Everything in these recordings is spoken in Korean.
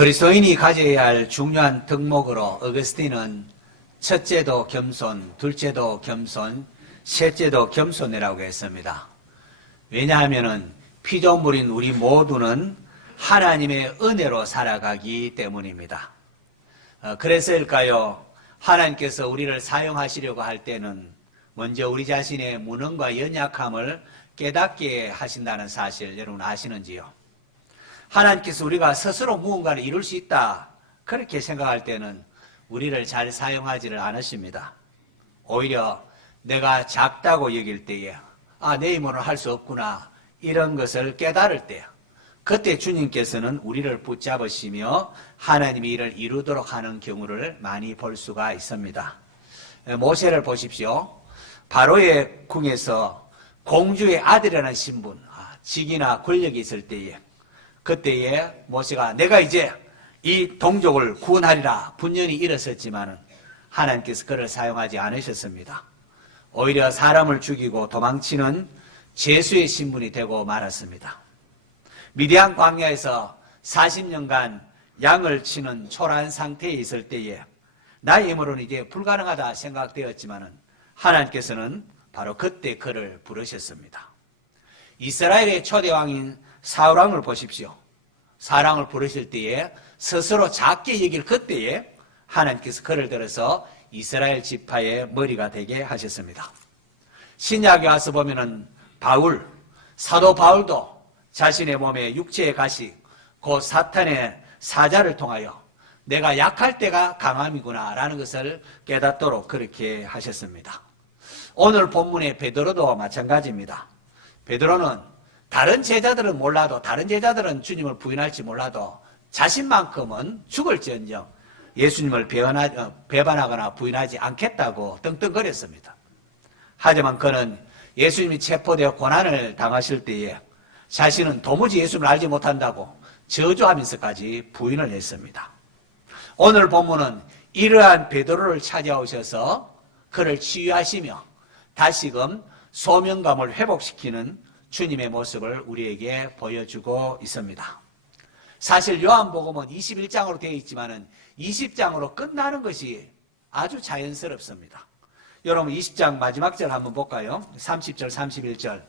그리스도인이 가져야 할 중요한 덕목으로 어거스틴은 첫째도 겸손, 둘째도 겸손, 셋째도 겸손이라고 했습니다. 왜냐하면 피조물인 우리 모두는 하나님의 은혜로 살아가기 때문입니다. 그래서일까요? 하나님께서 우리를 사용하시려고 할 때는 먼저 우리 자신의 무능과 연약함을 깨닫게 하신다는 사실 여러분 아시는지요? 하나님께서 우리가 스스로 무언가를 이룰 수 있다 그렇게 생각할 때는 우리를 잘 사용하지를 않으십니다. 오히려 내가 작다고 여길 때에 내 힘으로는 할 수 없구나 이런 것을 깨달을 때 그때 주님께서는 우리를 붙잡으시며 하나님이 이를 이루도록 하는 경우를 많이 볼 수가 있습니다. 모세를 보십시오. 바로의 궁에서 공주의 아들이라는 신분, 직이나 권력이 있을 때에 그때에 모세가 내가 이제 이 동족을 구원하리라 분연히 일었었지만 하나님께서 그를 사용하지 않으셨습니다. 오히려 사람을 죽이고 도망치는 죄수의 신분이 되고 말았습니다. 미디안 광야에서 40년간 양을 치는 초라한 상태에 있을 때에 나의 힘으로는 이제 불가능하다 생각되었지만 하나님께서는 바로 그때 그를 부르셨습니다. 이스라엘의 초대왕인 사울왕을 보십시오. 사울왕을 부르실 때에 스스로 작게 여길 그때에 하나님께서 그를 들어서 이스라엘 지파의 머리가 되게 하셨습니다. 신약에 와서 보면은 사도 바울도 자신의 몸에 육체의 가식, 곧 사탄의 사자를 통하여 내가 약할 때가 강함이구나 라는 것을 깨닫도록 그렇게 하셨습니다. 오늘 본문의 베드로도 마찬가지입니다. 베드로는 다른 제자들은 몰라도 다른 제자들은 주님을 부인할지 몰라도 자신만큼은 죽을지언정 예수님을 배반하거나 부인하지 않겠다고 떵떵거렸습니다. 하지만 그는 예수님이 체포되어 고난을 당하실 때에 자신은 도무지 예수님을 알지 못한다고 저주하면서까지 부인을 했습니다. 오늘 본문은 이러한 베드로를 찾아오셔서 그를 치유하시며 다시금 소명감을 회복시키는 주님의 모습을 우리에게 보여주고 있습니다. 사실 요한복음은 21장으로 되어 있지만 20장으로 끝나는 것이 아주 자연스럽습니다. 여러분 20장 마지막 절 한번 볼까요? 30절 31절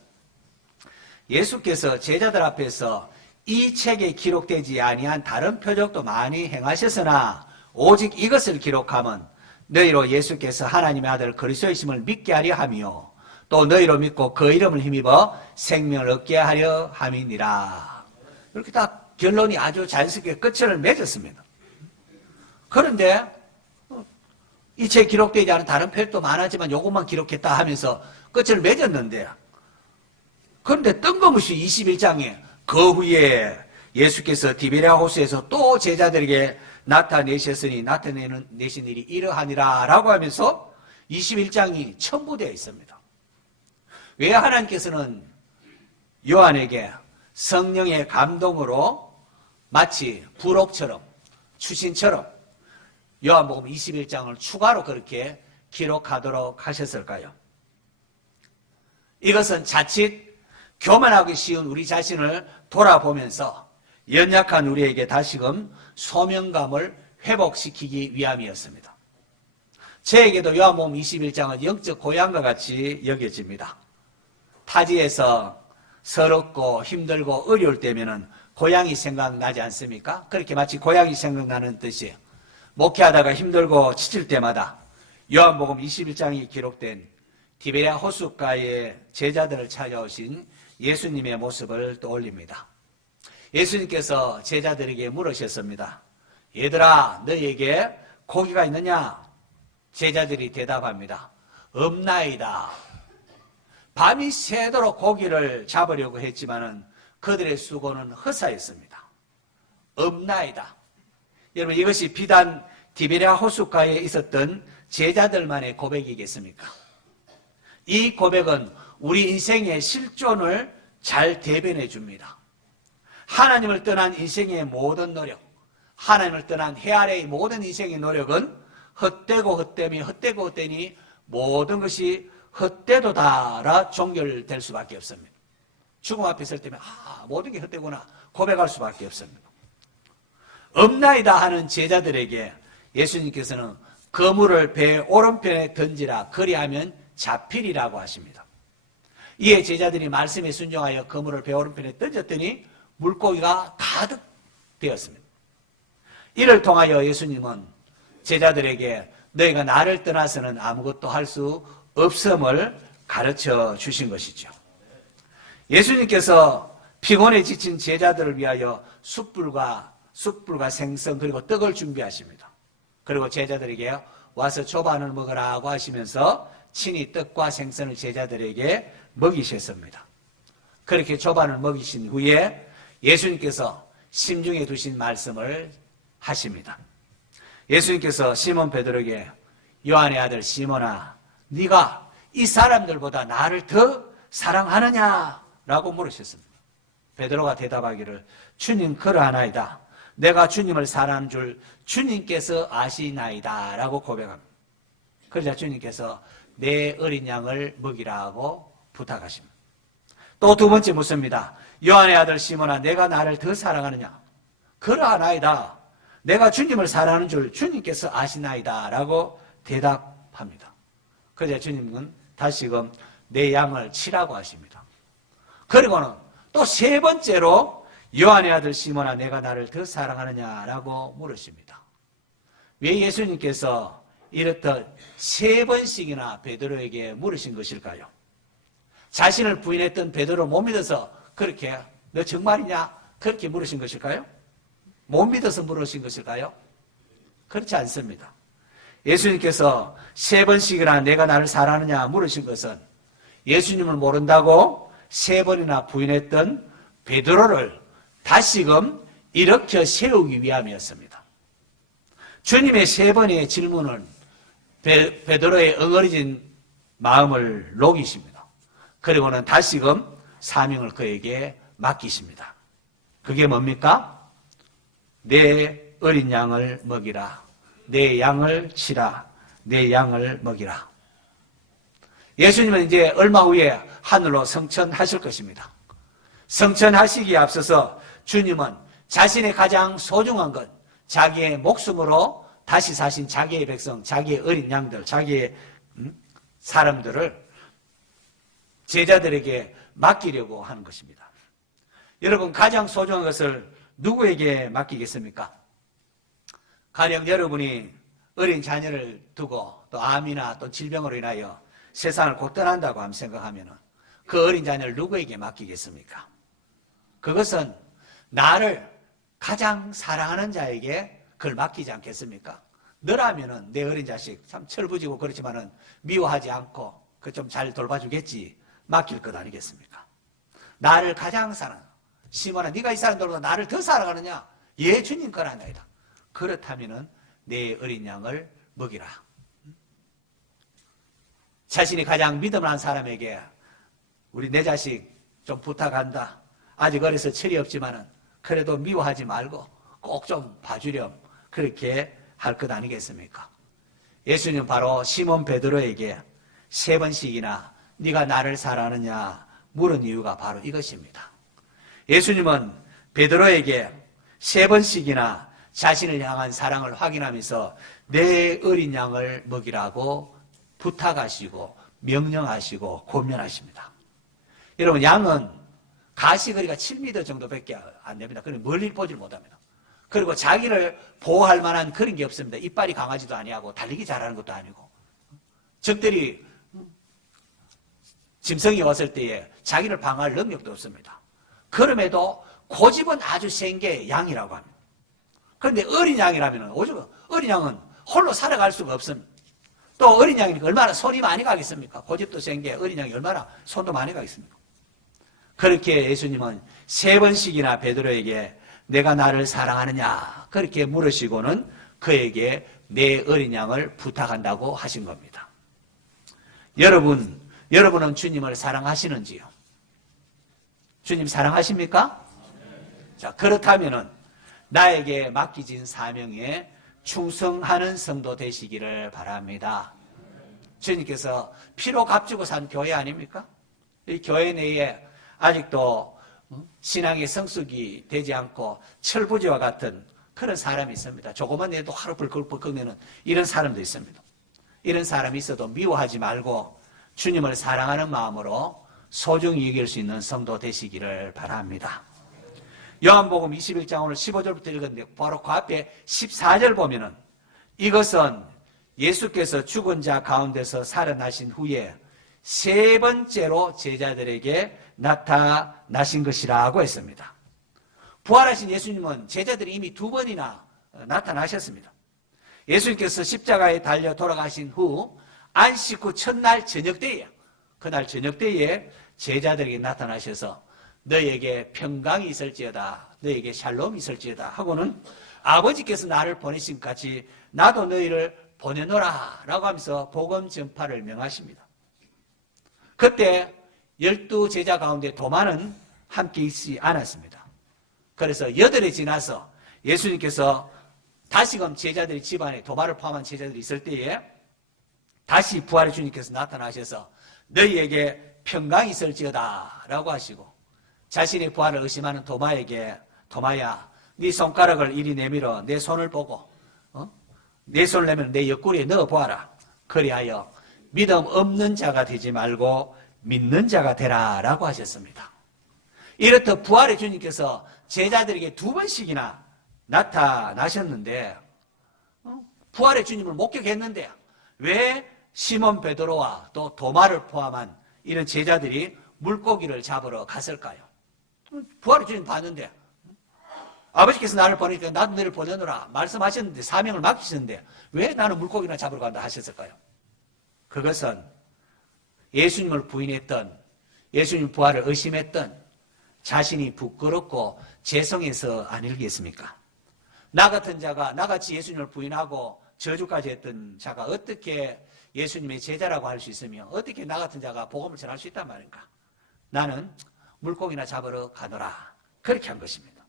예수께서 제자들 앞에서 이 책에 기록되지 아니한 다른 표적도 많이 행하셨으나 오직 이것을 기록하면 너희로 예수께서 하나님의 아들 그리스도이심을 믿게 하려 하며 또 너희로 믿고 그 이름을 힘입어 생명을 얻게 하려 함이니라. 이렇게 다 결론이 아주 자연스럽게 끝을 맺었습니다. 그런데 이 책 기록되지 않은 다른 표적도 많았지만 이것만 기록했다 하면서 끝을 맺었는데 그런데 뜬금없이 21장에 그 후에 예수께서 디베랴 호수에서 또 제자들에게 나타내신 일이 이러하니라 라고 하면서 21장이 첨부되어 있습니다. 왜 하나님께서는 요한에게 성령의 감동으로 마치 부록처럼 추신처럼 요한복음 21장을 추가로 그렇게 기록하도록 하셨을까요? 이것은 자칫 교만하기 쉬운 우리 자신을 돌아보면서 연약한 우리에게 다시금 소명감을 회복시키기 위함이었습니다. 저에게도 요한복음 21장은 영적 고향과 같이 여겨집니다. 타지에서 서럽고 힘들고 어려울 때면은 고향이 생각나지 않습니까? 그렇게 마치 고향이 생각나는 듯이 목회하다가 힘들고 지칠 때마다 요한복음 21장이 기록된 디베랴 호숫가의 제자들을 찾아오신 예수님의 모습을 떠올립니다. 예수님께서 제자들에게 물으셨습니다. 얘들아 너희에게 고기가 있느냐? 제자들이 대답합니다. 없나이다. 밤이 새도록 고기를 잡으려고 했지만은 그들의 수고는 허사였습니다. 없나이다. 여러분 이것이 비단 디베랴 호숫가에 있었던 제자들만의 고백이겠습니까? 이 고백은 우리 인생의 실존을 잘 대변해 줍니다. 하나님을 떠난 인생의 모든 노력, 하나님을 떠난 해 아래의 모든 인생의 노력은 헛되니 모든 것이 헛되도다라 종결될 수밖에 없습니다. 죽음 앞에 설 때면 모든 게 헛되구나 고백할 수밖에 없습니다. 없나이다 하는 제자들에게 예수님께서는 그물을 배 오른편에 던지라 그리하면 잡히리라고 하십니다. 이에 제자들이 말씀에 순종하여 그물을 배 오른편에 던졌더니 물고기가 가득 되었습니다. 이를 통하여 예수님은 제자들에게 너희가 나를 떠나서는 아무것도 할 수 없음을 가르쳐 주신 것이죠. 예수님께서 피곤에 지친 제자들을 위하여 숯불과 생선 그리고 떡을 준비하십니다. 그리고 제자들에게 와서 조반을 먹으라고 하시면서 친히 떡과 생선을 제자들에게 먹이셨습니다. 그렇게 조반을 먹이신 후에 예수님께서 심중에 두신 말씀을 하십니다. 예수님께서 시몬 베드로에게 요한의 아들 시몬아 네가 이 사람들보다 나를 더 사랑하느냐라고 물으셨습니다. 베드로가 대답하기를 주님 그러하나이다. 내가 주님을 사랑하는 줄 주님께서 아시나이다 라고 고백합니다. 그러자 주님께서 내 어린 양을 먹이라고 부탁하십니다. 또 두 번째 묻습니다. 요한의 아들 시몬아 내가 나를 더 사랑하느냐? 그러하나이다. 내가 주님을 사랑하는 줄 주님께서 아시나이다 라고 대답합니다. 그러자 주님은 다시금 내 양을 치라고 하십니다. 그리고는 또 세 번째로 요한의 아들 시몬아 내가 나를 더 사랑하느냐라고 물으십니다. 왜 예수님께서 이렇듯 세 번씩이나 베드로에게 물으신 것일까요? 자신을 부인했던 베드로 못 믿어서 그렇게 너 정말이냐? 그렇게 물으신 것일까요? 못 믿어서 물으신 것일까요? 그렇지 않습니다. 예수님께서 세 번씩이나 내가 나를 사랑하느냐 물으신 것은 예수님을 모른다고 세 번이나 부인했던 베드로를 다시금 일으켜 세우기 위함이었습니다. 주님의 세 번의 질문은 베드로의 엉어리진 마음을 녹이십니다. 그리고는 다시금 사명을 그에게 맡기십니다. 그게 뭡니까? 내 어린 양을 먹이라. 내 양을 치라. 내 양을 먹이라. 예수님은 이제 얼마 후에 하늘로 성천하실 것입니다. 성천하시기에 앞서서 주님은 자신의 가장 소중한 것, 자기의 목숨으로 다시 사신 자기의 백성, 자기의 어린 양들, 자기의 사람들을 제자들에게 맡기려고 하는 것입니다. 여러분 가장 소중한 것을 누구에게 맡기겠습니까? 가령 여러분이 어린 자녀를 두고 또 암이나 또 질병으로 인하여 세상을 곧 떠난다고 하면 생각하면 그 어린 자녀를 누구에게 맡기겠습니까? 그것은 나를 가장 사랑하는 자에게 그걸 맡기지 않겠습니까? 너라면은 내 어린 자식 참 철부지고 그렇지만은 미워하지 않고 그 좀 잘 돌봐주겠지 맡길 것 아니겠습니까? 나를 가장 사랑. 시몬아 네가 이 사람들보다 나를 더 사랑하느냐? 예 주님 거라나이다. 그렇다면은 내 어린 양을 먹이라. 자신이 가장 믿음한 사람에게 우리 내 자식 좀 부탁한다. 아직 어려서 철이 없지만은 그래도 미워하지 말고 꼭 좀 봐주렴. 그렇게 할 것 아니겠습니까? 예수님 바로 시몬 베드로에게 세 번씩이나 네가 나를 사랑하느냐 물은 이유가 바로 이것입니다. 예수님은 베드로에게 세 번씩이나 자신을 향한 사랑을 확인하면서 내 어린 양을 먹이라고 부탁하시고 명령하시고 권면하십니다. 여러분 양은 가시거리가 7m 정도밖에 안 됩니다. 그러니 멀리 보질 못합니다. 그리고 자기를 보호할 만한 그런 게 없습니다. 이빨이 강하지도 아니하고 달리기 잘하는 것도 아니고 적들이 짐승이 왔을 때에 자기를 방어할 능력도 없습니다. 그럼에도 고집은 아주 센 게 양이라고 합니다. 그런데 어린 양이라면 오죽 어린 양은 홀로 살아갈 수가 없습니다. 또 어린 양이니까 얼마나 손이 많이 가겠습니까? 고집도 센 게 어린 양이 얼마나 손도 많이 가겠습니까? 그렇게 예수님은 세 번씩이나 베드로에게 내가 나를 사랑하느냐 그렇게 물으시고는 그에게 내 어린 양을 부탁한다고 하신 겁니다. 여러분은 주님을 사랑하시는지요? 주님 사랑하십니까? 자, 그렇다면은 나에게 맡기진 사명에 충성하는 성도 되시기를 바랍니다. 주님께서 피로 값주고 산 교회 아닙니까? 이 교회 내에 아직도 신앙의 성숙이 되지 않고 철부지와 같은 그런 사람이 있습니다. 조금만 해도 하루 벌컥벌컥 내는 이런 사람도 있습니다. 이런 사람이 있어도 미워하지 말고 주님을 사랑하는 마음으로 소중히 여길 수 있는 성도 되시기를 바랍니다. 요한복음 21장 오늘 15절부터 읽었는데 바로 그 앞에 14절 보면은 이것은 예수께서 죽은 자 가운데서 살아나신 후에 세 번째로 제자들에게 나타나신 것이라고 했습니다. 부활하신 예수님은 제자들이 이미 두 번이나 나타나셨습니다. 예수님께서 십자가에 달려 돌아가신 후 안식 후 첫날 저녁 때에, 그날 저녁 때에 제자들에게 나타나셔서 너에게 평강이 있을지어다, 너에게 샬롬이 있을지어다 하고는 아버지께서 나를 보내신 같이 나도 너희를 보내노라 라고 하면서 복음 전파를 명하십니다. 그때 12제자 가운데 도마는 함께 있지 않았습니다. 그래서 8해 지나서 예수님께서 다시금 제자들이 집안에 도마를 포함한 제자들이 있을 때에 다시 부활의 주님께서 나타나셔서 너희에게 평강이 있을지어다 라고 하시고 자신의 부활을 의심하는 도마에게 도마야 네 손가락을 이리 내밀어 내 손을 보고 내 손을 내밀어 내 옆구리에 넣어보아라. 그리하여 믿음 없는 자가 되지 말고 믿는 자가 되라 라고 하셨습니다. 이렇듯 부활의 주님께서 제자들에게 두 번씩이나 나타나셨는데 부활의 주님을 목격했는데 왜 시몬 베드로와 또 도마를 포함한 이런 제자들이 물고기를 잡으러 갔을까요? 부활의 주님 봤는데 아버지께서 나를 보내니까 나도 너를 보내노라 말씀하셨는데 사명을 맡기셨는데 왜 나는 물고기나 잡으러 간다 하셨을까요? 그것은 예수님을 부인했던 예수님 부활을 의심했던 자신이 부끄럽고 죄송해서 아니겠습니까? 나 같은 자가 나같이 예수님을 부인하고 저주까지 했던 자가 어떻게 예수님의 제자라고 할 수 있으며 어떻게 나 같은 자가 복음을 전할 수 있단 말인가? 나는 물고기나 잡으러 가노라 그렇게 한 것입니다.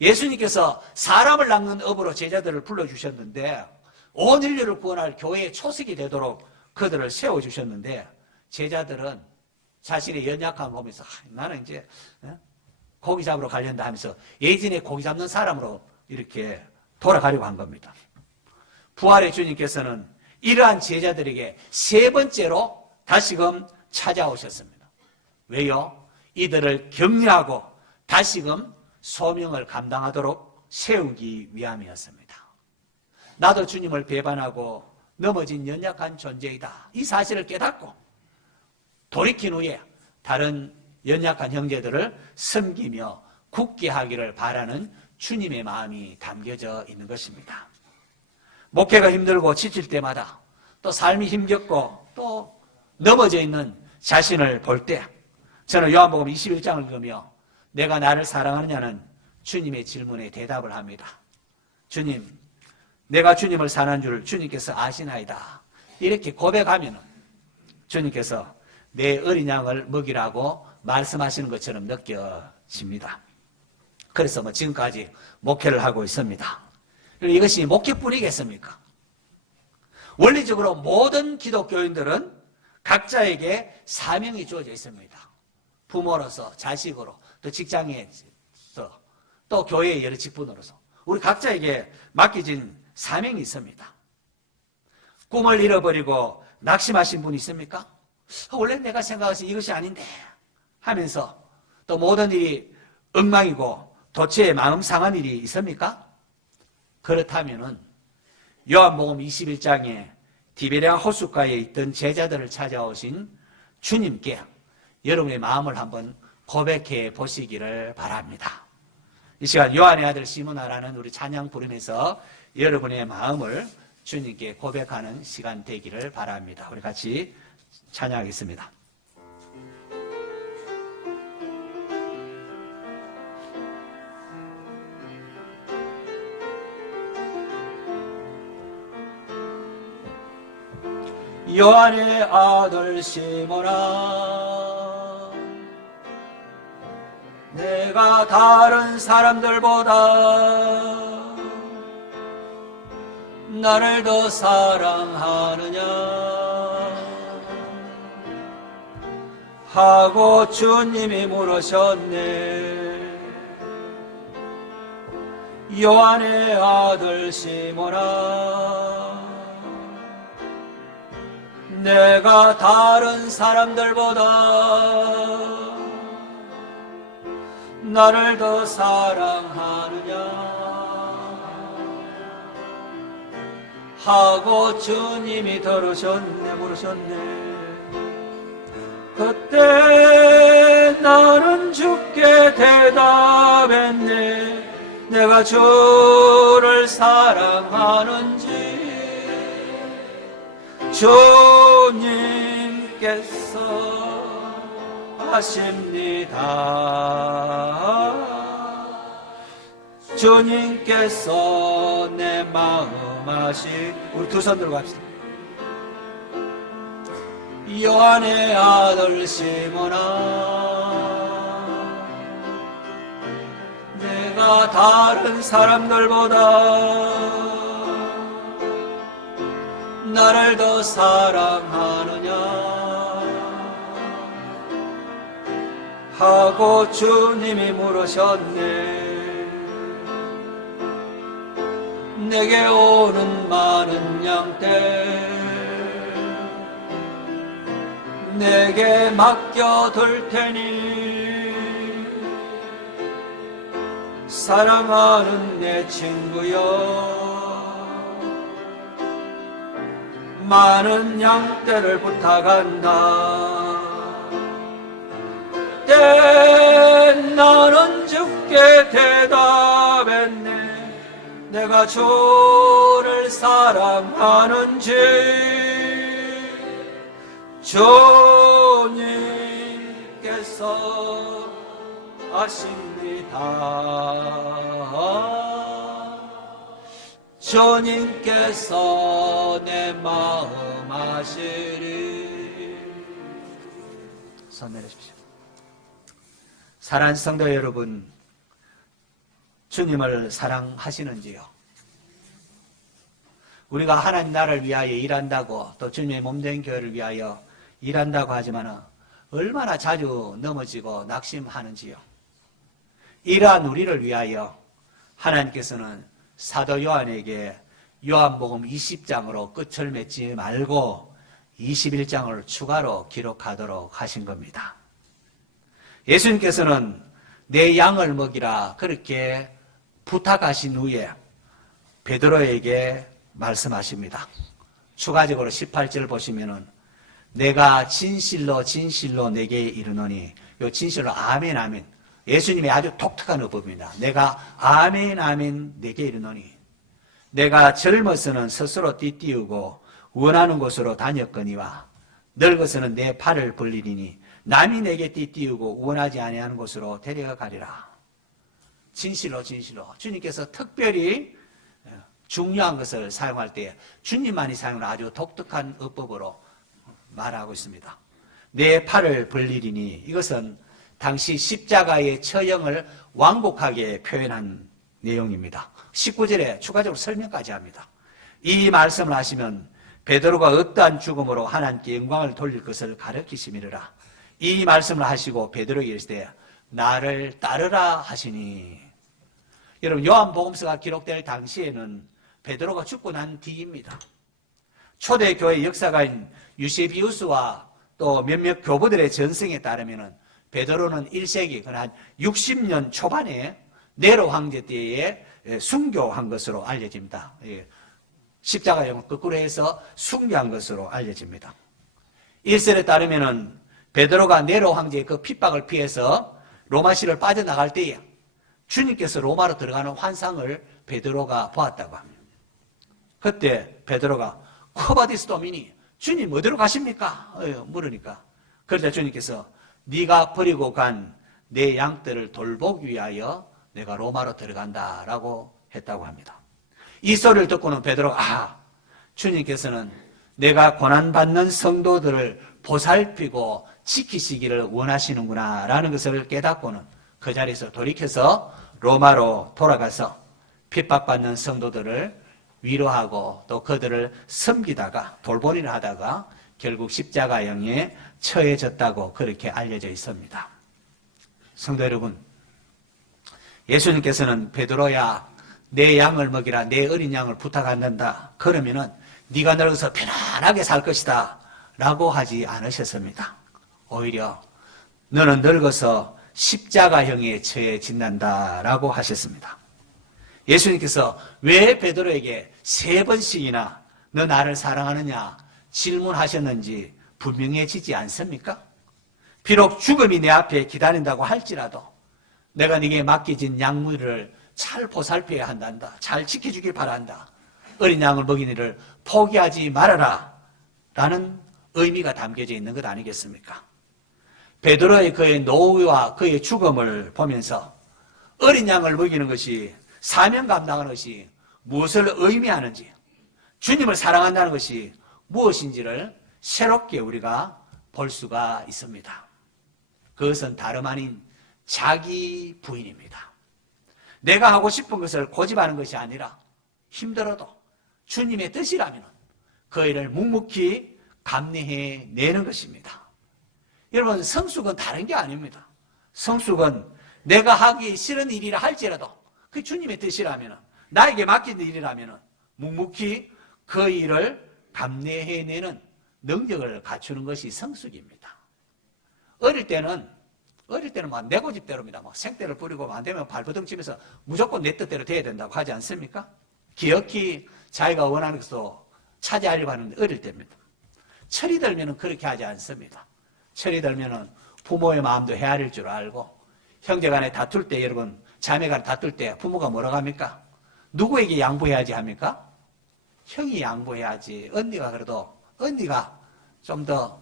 예수님께서 사람을 낚는 업으로 제자들을 불러주셨는데 온 인류를 구원할 교회의 초석이 되도록 그들을 세워주셨는데 제자들은 자신의 연약함을 보면서 나는 이제 고기 잡으러 가련다 하면서 예전에 고기 잡는 사람으로 이렇게 돌아가려고 한 겁니다. 부활의 주님께서는 이러한 제자들에게 세 번째로 다시금 찾아오셨습니다. 왜요? 이들을 격려하고 다시금 소명을 감당하도록 세우기 위함이었습니다. 나도 주님을 배반하고 넘어진 연약한 존재이다. 이 사실을 깨닫고 돌이킨 후에 다른 연약한 형제들을 섬기며 굳게 하기를 바라는 주님의 마음이 담겨져 있는 것입니다. 목회가 힘들고 지칠 때마다 또 삶이 힘겹고 또 넘어져 있는 자신을 볼 때 저는 요한복음 21장을 읽으며 내가 나를 사랑하느냐는 주님의 질문에 대답을 합니다. 주님, 내가 주님을 사랑하는 줄 주님께서 아시나이다. 이렇게 고백하면 주님께서 내 어린 양을 먹이라고 말씀하시는 것처럼 느껴집니다. 그래서 지금까지 목회를 하고 있습니다. 이것이 목회뿐이겠습니까? 원리적으로 모든 기독교인들은 각자에게 사명이 주어져 있습니다. 부모로서, 자식으로, 또 직장에서, 또 교회의 여러 직분으로서 우리 각자에게 맡겨진 사명이 있습니다. 꿈을 잃어버리고 낙심하신 분이 있습니까? 원래 내가 생각해서 이것이 아닌데 하면서 또 모든 일이 엉망이고 도처에 마음 상한 일이 있습니까? 그렇다면은 요한복음 21장에 디베랴 호숫가에 있던 제자들을 찾아오신 주님께 여러분의 마음을 한번 고백해 보시기를 바랍니다. 이 시간 요한의 아들 시므나라는 우리 찬양 부르면서 여러분의 마음을 주님께 고백하는 시간 되기를 바랍니다. 우리 같이 찬양하겠습니다. 요한의 아들 시몬아, 내가 다른 사람들보다 나를 더 사랑하느냐 하고 주님이 물으셨네. 요한의 아들 시몬아, 내가 다른 사람들보다 나를 더 사랑하느냐 하고 주님이 물으셨네. 그때 나는 주께 대답했네. 내가 주를 사랑하는지 주님께서 아십니다. 주님께서 내 마음 아시. 우리 두 손 들고 합시다. 요한의 아들 시몬아, 내가 다른 사람들보다 나를 더 사랑하느냐 하고 주님이 물으셨네. 내게 오는 많은 양떼 내게 맡겨둘 테니 사랑하는 내 친구여, 많은 양떼를 부탁한다. 그때 나는 주께 대답했네. 내가 주를 사랑하는지 주님께서 아십니다. 주님께서 내 마음 아시리. 손 내려주십시오. 사랑하는 성도 여러분, 주님을 사랑하시는지요? 우리가 하나님 나라를 위하여 일한다고, 또 주님의 몸된 교회를 위하여 일한다고 하지만 얼마나 자주 넘어지고 낙심하는지요? 이러한 우리를 위하여 하나님께서는 사도 요한에게 요한복음 20장으로 끝을 맺지 말고 21장을 추가로 기록하도록 하신 겁니다. 예수님께서는 내 양을 먹이라 그렇게 부탁하신 후에 베드로에게 말씀하십니다. 추가적으로 18절 보시면은 내가 진실로 진실로 내게 이르노니, 요 진실로 아멘 아멘, 예수님의 아주 독특한 어법입니다. 내가 아멘 아멘 내게 이르노니, 내가 젊어서는 스스로 띠띠우고 원하는 곳으로 다녔거니와 늙어서는 내 팔을 벌리리니 남이 내게 띠띠우고 원하지 아니하는 곳으로 데려가리라. 진실로 진실로, 주님께서 특별히 중요한 것을 사용할 때 주님만이 사용하는 아주 독특한 어법으로 말하고 있습니다. 내 팔을 벌리리니, 이것은 당시 십자가의 처형을 완곡하게 표현한 내용입니다. 19절에 추가적으로 설명까지 합니다. 이 말씀을 하시면 베드로가 어떠한 죽음으로 하나님께 영광을 돌릴 것을 가르치심이라. 이 말씀을 하시고 베드로에게 이르시되 나를 따르라 하시니. 여러분, 요한복음서가 기록될 당시에는 베드로가 죽고 난 뒤입니다. 초대교회 역사가인 유세비우스와 또 몇몇 교부들의 전승에 따르면 베드로는 1세기 한 60년 초반에 네로 황제 때에 순교한 것으로 알려집니다. 십자가형을 거꾸로 해서 순교한 것으로 알려집니다. 1설에 따르면 베드로가 네로 황제의 그 핍박을 피해서 로마시를 빠져나갈 때에 주님께서 로마로 들어가는 환상을 베드로가 보았다고 합니다. 그때 베드로가 코바디스 도미니, 주님 어디로 가십니까? 물으니까, 그러자 주님께서 네가 버리고 간 내 양떼를 돌보기 위하여 내가 로마로 들어간다라고 했다고 합니다. 이 소리를 듣고는 베드로가 주님께서는 내가 고난받는 성도들을 보살피고 지키시기를 원하시는구나 라는 것을 깨닫고는 그 자리에서 돌이켜서 로마로 돌아가서 핍박받는 성도들을 위로하고 또 그들을 섬기다가 돌보리를 하다가 결국 십자가형에 처해졌다고 그렇게 알려져 있습니다. 성도 여러분, 예수님께서는 베드로야 내 양을 먹이라, 내 어린 양을 부탁한다. 그러면은 네가 늙어서 편안하게 살 것이다 라고 하지 않으셨습니다. 오히려 너는 늙어서 십자가형에 처해진단다 라고 하셨습니다. 예수님께서 왜 베드로에게 3번씩이나 너 나를 사랑하느냐 질문하셨는지 분명해지지 않습니까? 비록 죽음이 내 앞에 기다린다고 할지라도 내가 네게 맡겨진 양무리를 잘 보살펴야 한단다. 잘 지켜주길 바란다. 어린 양을 먹이는 일을 포기하지 말아라 라는 의미가 담겨져 있는 것 아니겠습니까? 베드로의 그의 노후와 그의 죽음을 보면서 어린 양을 먹이는 것이, 사명 감당하는 것이 무엇을 의미하는지, 주님을 사랑한다는 것이 무엇인지를 새롭게 우리가 볼 수가 있습니다. 그것은 다름 아닌 자기 부인입니다. 내가 하고 싶은 것을 고집하는 것이 아니라 힘들어도 주님의 뜻이라면 그 일을 묵묵히 감내해 내는 것입니다. 여러분, 성숙은 다른 게 아닙니다. 성숙은 내가 하기 싫은 일이라 할지라도 그 주님의 뜻이라면, 나에게 맡긴 일이라면 묵묵히 그 일을 감내해내는 능력을 갖추는 것이 성숙입니다. 어릴 때는 막 내 고집대로입니다. 막 생떼를 뿌리고 안 되면 발버둥 치면서 무조건 내 뜻대로 돼야 된다고 하지 않습니까? 기어이 자기가 원하는 것도 차지하려고 하는데 어릴 때입니다. 철이 들면 그렇게 하지 않습니다. 철이 들면 부모의 마음도 헤아릴 줄 알고, 형제간에 다툴 때, 여러분 자매간에 다툴 때 부모가 뭐라고 합니까? 누구에게 양보해야지 합니까? 형이 양보해야지. 언니가 그래도 언니가 좀 더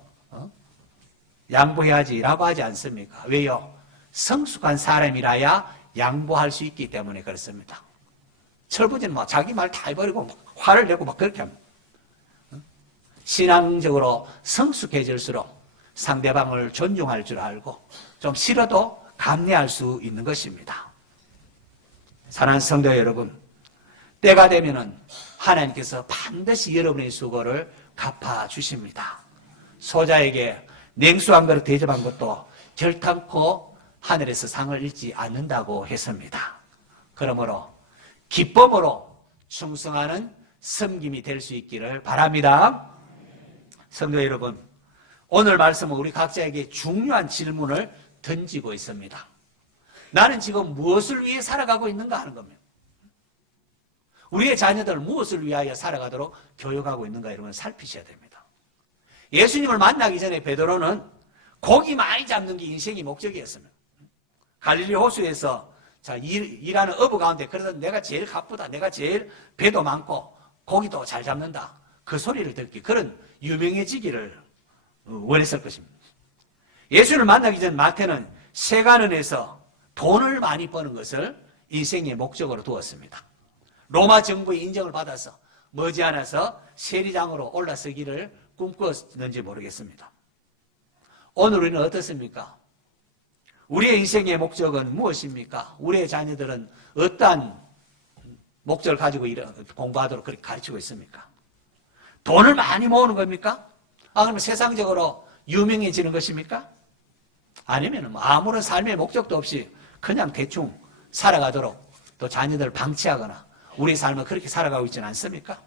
양보해야지 라고 하지 않습니까? 왜요? 성숙한 사람이라야 양보할 수 있기 때문에 그렇습니다. 철부지는 막 자기 말 다 해버리고 막 화를 내고 막 그렇게 합니다. 신앙적으로 성숙해질수록 상대방을 존중할 줄 알고 좀 싫어도 감내할 수 있는 것입니다. 사랑하는 성도 여러분, 때가 되면은 하나님께서 반드시 여러분의 수고를 갚아주십니다. 소자에게 냉수 한 그릇 대접한 것도 결탄코 하늘에서 상을 잃지 않는다고 했습니다. 그러므로 기쁨으로 충성하는 섬김이 될 수 있기를 바랍니다. 성도 여러분, 오늘 말씀은 우리 각자에게 중요한 질문을 던지고 있습니다. 나는 지금 무엇을 위해 살아가고 있는가 하는 겁니다. 우리의 자녀들을 무엇을 위하여 살아가도록 교육하고 있는가, 여러분 살피셔야 됩니다. 예수님을 만나기 전에 베드로는 고기 많이 잡는 게 인생의 목적이었습니다. 갈릴리 호수에서 일하는 어부 가운데, 그래서 내가 제일 가쁘다, 내가 제일 배도 많고 고기도 잘 잡는다, 그 소리를 듣기, 그런 유명해지기를 원했을 것입니다. 예수를 만나기 전 마태는 세간은에서 돈을 많이 버는 것을 인생의 목적으로 두었습니다. 로마 정부의 인정을 받아서 머지않아서 세리장으로 올라서기를 꿈꾸었는지 모르겠습니다. 오늘 우리는 어떻습니까? 우리의 인생의 목적은 무엇입니까? 우리의 자녀들은 어떠한 목적을 가지고 공부하도록 그렇게 가르치고 있습니까? 돈을 많이 모으는 겁니까? 그러면 세상적으로 유명해지는 것입니까? 아니면 아무런 삶의 목적도 없이 그냥 대충 살아가도록 또 자녀들을 방치하거나 우리 삶을 그렇게 살아가고 있지는 않습니까?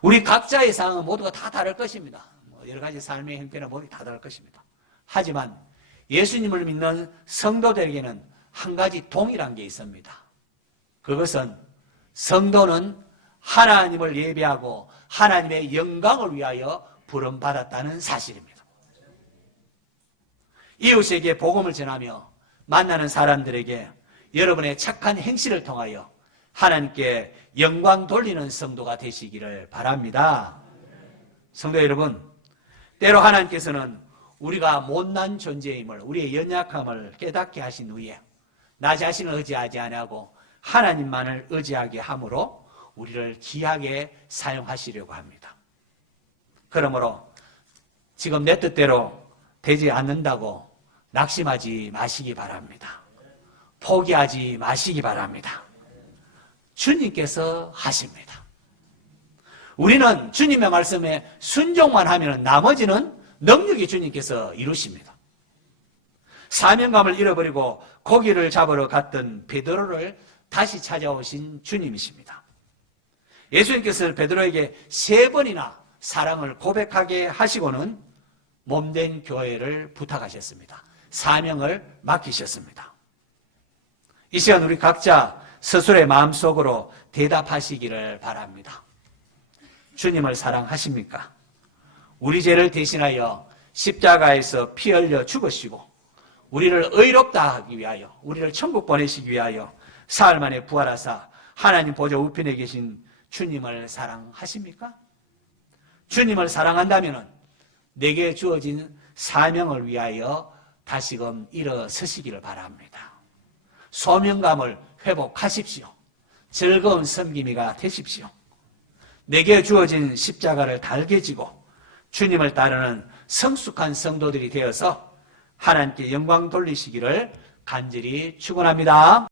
우리 각자의 상황은 모두가 다 다를 것입니다. 여러 가지 삶의 형편은 모두 다 다를 것입니다. 하지만 예수님을 믿는 성도들에게는 한 가지 동일한 게 있습니다. 그것은 성도는 하나님을 예배하고 하나님의 영광을 위하여 부름받았다는 사실입니다. 이웃에게 복음을 전하며 만나는 사람들에게 여러분의 착한 행실을 통하여 하나님께 영광 돌리는 성도가 되시기를 바랍니다. 성도 여러분, 때로 하나님께서는 우리가 못난 존재임을, 우리의 연약함을 깨닫게 하신 후에 나 자신을 의지하지 아니하고 하나님만을 의지하게 함으로 우리를 귀하게 사용하시려고 합니다. 그러므로 지금 내 뜻대로 되지 않는다고 낙심하지 마시기 바랍니다. 포기하지 마시기 바랍니다. 주님께서 하십니다. 우리는 주님의 말씀에 순종만 하면 나머지는 능력이 주님께서 이루십니다. 사명감을 잃어버리고 고기를 잡으러 갔던 베드로를 다시 찾아오신 주님이십니다. 예수님께서 베드로에게 3번이나 사랑을 고백하게 하시고는 몸된 교회를 부탁하셨습니다. 사명을 맡기셨습니다. 이 시간 우리 각자 스스로의 마음속으로 대답하시기를 바랍니다. 주님을 사랑하십니까? 우리 죄를 대신하여 십자가에서 피 흘려 죽으시고 우리를 의롭다 하기 위하여, 우리를 천국 보내시기 위하여 사흘 만에 부활하사 하나님 보좌 우편에 계신 주님을 사랑하십니까? 주님을 사랑한다면 내게 주어진 사명을 위하여 다시금 일어서시기를 바랍니다. 소명감을 회복하십시오. 즐거운 섬김이가 되십시오. 내게 주어진 십자가를 달게 지고 주님을 따르는 성숙한 성도들이 되어서 하나님께 영광 돌리시기를 간절히 축원합니다.